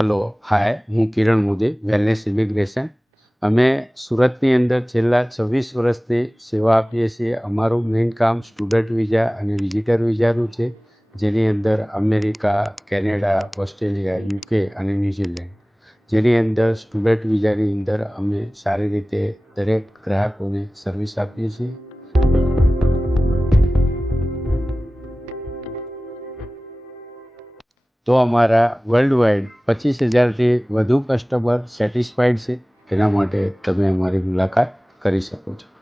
Hello, હાય, હું કિરણ Modi, wellness immigration. અમે સુરતની અંદર છેલ્લા 26 વર્ષથી સેવા આપીએ છીએ. અમારું મેઇન કામ સ્ટુડન્ટ વિઝા અને વિઝિટર વિઝાનું છે, જેની અંદર અમેરિકા, કેનેડા, ઓસ્ટ્રેલિયા, યુકે અને ન્યૂઝીલેન્ડ. જેની અંદર સ્ટુડન્ટ વિઝાની અંદર અમે સારી રીતે દરેક ગ્રાહકોને સર્વિસ આપીએ છીએ. તો અમારા વર્લ્ડ વાઇડ 25,000થી વધુ કસ્ટમર સેટિસ્ફાઈડ છે. એના માટે તમે અમારી મુલાકાત કરી શકો છો.